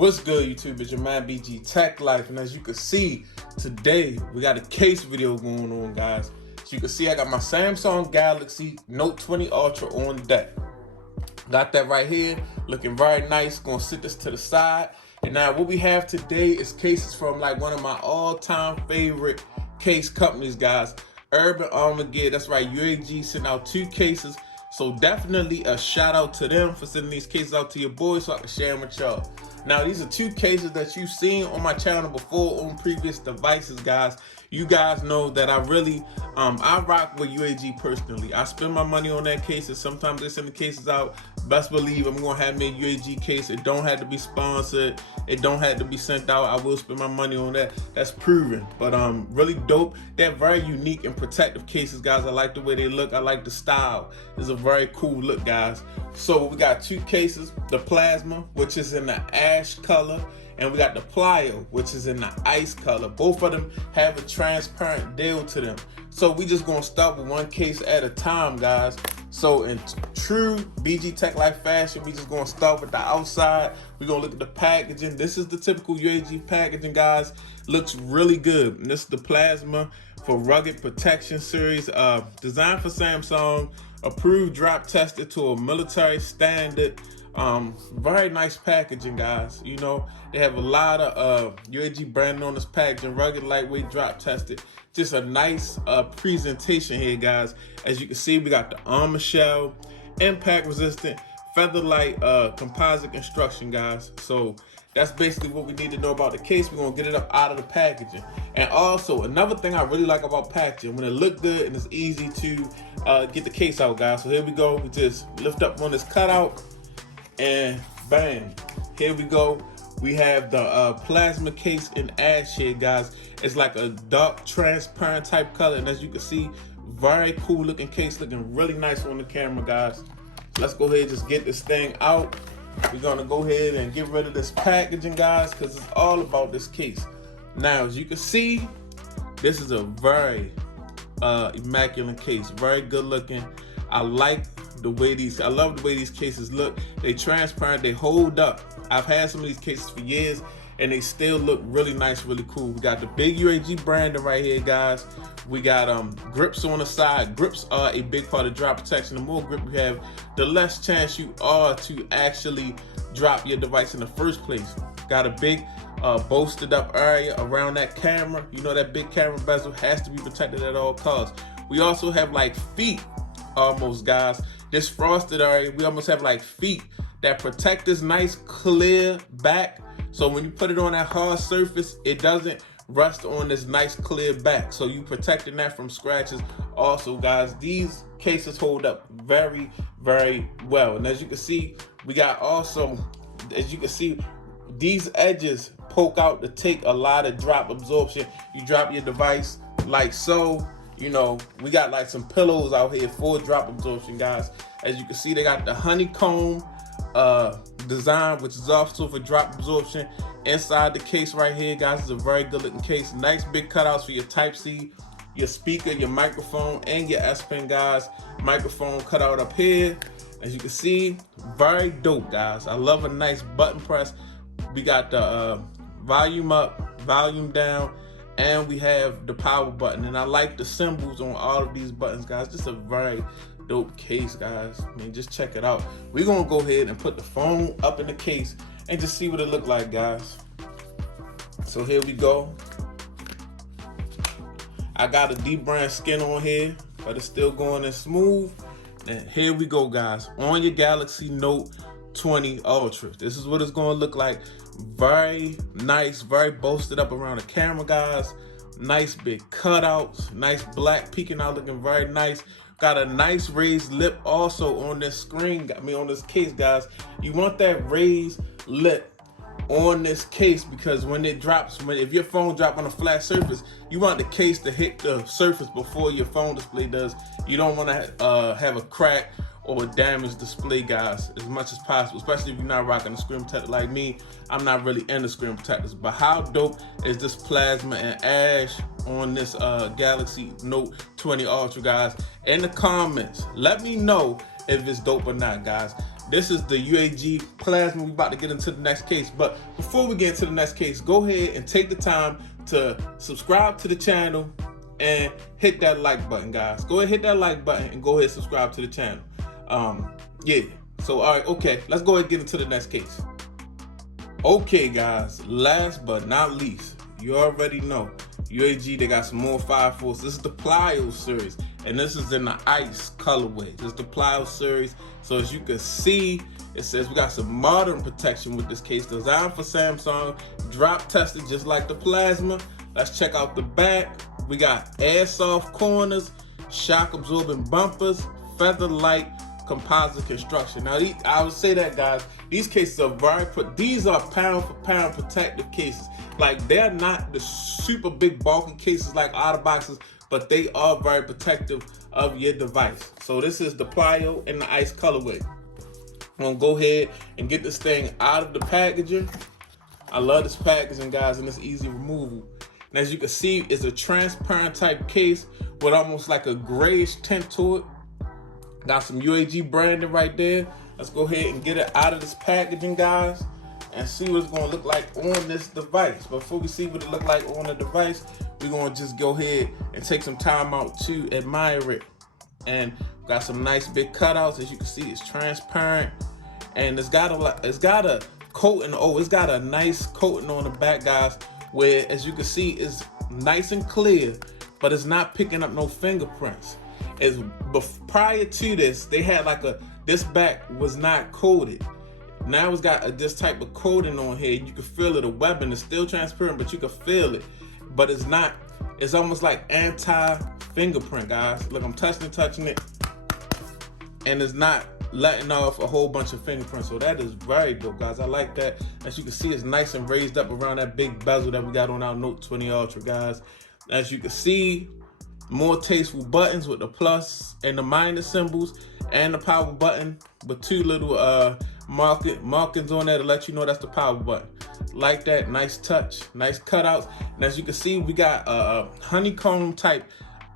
What's good, YouTube? It's your man BG Tech Life, and as you can see, today we got a case video going on, guys. So you can see I got my Samsung Galaxy Note 20 Ultra on deck. Got that right here, looking very nice. Gonna sit this to the side. And now what we have today is cases from like one of my all-time favorite case companies, guys. Urban Armor Gear. That's right, UAG sent out 2 cases. So definitely a shout out to them for sending these cases out to your boys so I can share them with y'all. Now, these are 2 cases that you've seen on my channel before on previous devices, guys. You guys know that I really, I rock with UAG personally. I spend my money on their cases. Sometimes they send the cases out. Best believe I'm gonna have me a UAG case. It don't have to be sponsored. It don't have to be sent out. I will spend my money on that. That's proven. But really dope. They're very unique and protective cases, guys. I like the way they look. I like the style. It's a very cool look, guys. So we got 2 cases. The Plasma, which is in the ash color, and we got the Plyo, which is in the ice color. Both of them have a transparent deal to them. So we just gonna start with one case at a time, guys. So in true BG Tech Life fashion, we just gonna start with the outside. We're gonna look at the packaging. This is the typical UAG packaging, guys. Looks really good. And this is the Plasma for Rugged Protection series, designed for Samsung, approved, drop tested to a military standard. Very nice packaging, guys. You know, they have a lot of UAG branding on this packaging, rugged, lightweight, drop tested. Just a nice presentation here, guys. As you can see, we got the armor shell, impact resistant, feather light composite construction, guys. So that's basically what we need to know about the case. We're gonna get it up out of the packaging. And also, another thing I really like about packaging, when it look good and it's easy to get the case out, guys. So here we go. We just lift up on this cutout and bam, here we go. We have the Plasma case in ash here, guys. It's like a dark transparent type color, and as you can see, very cool looking case, looking really nice on the camera, guys. Let's go ahead and just get this thing out. We're gonna go ahead and get rid of this packaging, guys, because it's all about this case. Now, as you can see, this is a very immaculate case, very good looking. I like the way I love the way these cases look. They transparent, they hold up. I've had some of these cases for years and they still look really nice, really cool. We got the big UAG branding right here, guys. We got grips on the side. Grips are a big part of drop protection. The more grip you have, the less chance you are to actually drop your device in the first place. Got a big bolstered up area around that camera. You know that big camera bezel has to be protected at all costs. We also have like feet almost, guys. This frosted area, we almost have like feet that protect this nice clear back. So when you put it on that hard surface, it doesn't rust on this nice clear back. So you protecting that from scratches. Also, guys, these cases hold up very, very well. And as you can see, we got also, as you can see, these edges poke out to take a lot of drop absorption. You drop your device like so. You know, we got like some pillows out here for drop absorption, guys. As you can see, they got the honeycomb design, which is also for drop absorption inside the case right here, guys. It's a very good looking case. Nice big cutouts for your Type-C, your speaker, your microphone, and your S Pen, guys. Microphone cutout up here. As you can see, very dope, guys. I love a nice button press. We got the volume up, volume down, and we have the power button. And I like the symbols on all of these buttons, guys. Just a very dope case, guys. I mean, just check it out. We're gonna go ahead and put the phone up in the case and just see what it look like, guys. So here we go. I got a deep brand skin on here, but it's still going in smooth. And here we go, guys. On your Galaxy Note 20 Ultra. This is what it's gonna look like. Very nice, very bolstered up around the camera, guys. Nice big cutouts, nice black peeking out, looking very nice. Got a nice raised lip also on this screen, on this case, guys. You want that raised lip on this case because when it drops, if your phone drops on a flat surface, you want the case to hit the surface before your phone display does. You don't want to have a crack or a damaged display, guys, as much as possible, especially if you're not rocking a screen protector like me. I'm not really into screen protectors, but how dope is this Plasma and ash on this Galaxy Note 20 Ultra, guys? In the comments, let me know if it's dope or not, guys. This is the UAG Plasma. We about to get into the next case. But before we get into the next case, go ahead and take the time to subscribe to the channel and hit that like button, guys. Go ahead, hit that like button and go ahead and subscribe to the channel. Yeah. So, all right, okay. Let's go ahead and get into the next case. Okay, guys. Last but not least, you already know, UAG, they got some more 5.4s. This is the Plyo series, and this is in the ice colorway. This is the Plyo series. So as you can see, it says we got some modern protection with this case, designed for Samsung, drop tested just like the Plasma. Let's check out the back. We got airsoft corners, shock absorbing bumpers, feather light composite construction. Now, I would say that, guys, these cases are these are pound for pound protective cases. Like, they're not the super big bulky cases like out of boxes, but they are very protective of your device. So this is the Plyo in the ice colorway. I'm gonna go ahead and get this thing out of the packaging. I love this packaging, guys, and it's easy removal. And as you can see, it's a transparent type case with almost like a grayish tint to it. Got some UAG branding right there. Let's go ahead and get it out of this packaging, guys, and see what it's gonna look like on this device. Before we see what it look like on the device, we're gonna just go ahead and take some time out to admire it. And got some nice big cutouts. As you can see, it's transparent, and it's got a coating. Oh, it's got a nice coating on the back, guys, where, as you can see, it's nice and clear, but it's not picking up no fingerprints. Prior to this, they had this back was not coated. Now it's got this type of coating on here. You can feel it. The webbing is still transparent, but you can feel it. But it's not. It's almost like anti-fingerprint, guys. Look, I'm touching it, and it's not letting off a whole bunch of fingerprints. So that is very dope, guys. I like that. As you can see, it's nice and raised up around that big bezel that we got on our Note 20 Ultra, guys. As you can see, more tasteful buttons with the plus and the minus symbols, and the power button with two little markings on there to let you know that's the power button. Like that, nice touch, nice cutouts. And as you can see, we got a honeycomb type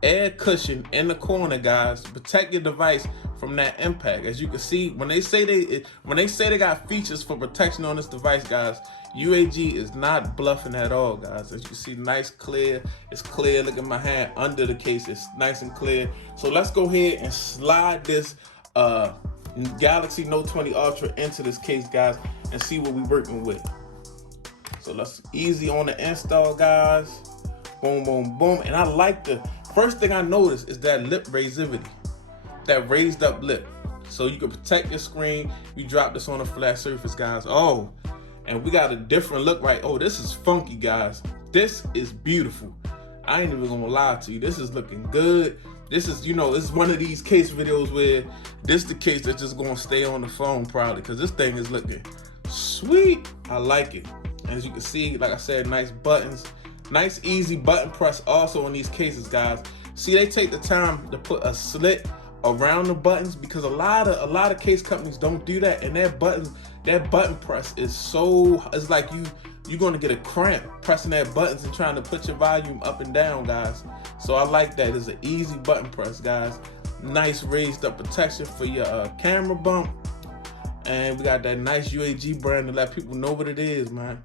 air cushion in the corner, guys, to protect your device from that impact. As you can see, when they say they got features for protection on this device, guys, UAG is not bluffing at all, guys. As you can see, nice clear. It's clear. Look at my hand under the case. It's nice and clear. So let's go ahead and slide this Galaxy Note 20 Ultra into this case, guys, and see what we're working with. So let's easy on the install, guys. Boom, boom, boom. And I like the first thing I noticed is that lip raisivity, that raised up lip. So you can protect your screen. You drop this on a flat surface, guys. Oh, and we got a different look, right? Oh, this is funky, guys. This is beautiful. I ain't even gonna lie to you. This is looking good. This is, this is one of these case videos where this is the case that's just gonna stay on the phone probably, because this thing is looking sweet. I like it. As you can see, like I said, nice buttons. Nice, easy button press also in these cases, guys. See, they take the time to put a slit around the buttons, because a lot of case companies don't do that, and that button press is it's like you're gonna get a cramp pressing that buttons and trying to put your volume up and down, guys. So I like that. It's an easy button press, guys. Nice raised up protection for your camera bump, and we got that nice UAG brand to let people know what it is, man.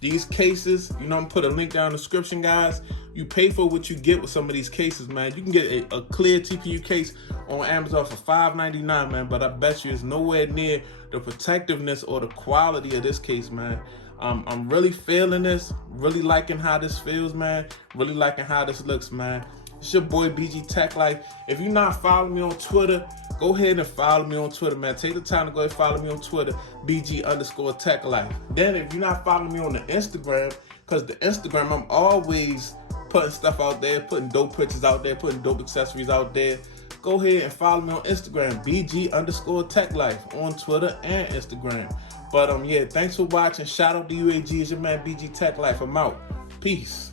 These cases, I'm gonna put a link down in the description, guys. You pay for what you get with some of these cases, man. You can get a clear TPU case on Amazon for $5.99, man, but I bet you it's nowhere near the protectiveness or the quality of this case, man. I'm really feeling this, really liking how this feels, man. Really liking how this looks, man. It's your boy BG Tech Life. If you're not following me on Twitter, go ahead and follow me on Twitter, man. Take the time to go ahead and follow me on Twitter, BG_Tech Life. Then if you're not following me on the Instagram, because the Instagram, I'm always putting stuff out there, putting dope pictures out there, putting dope accessories out there. Go ahead and follow me on Instagram, BG_Tech Life on Twitter and Instagram. But yeah, thanks for watching. Shout out to UAG. It's your man BG Tech Life. I'm out. Peace.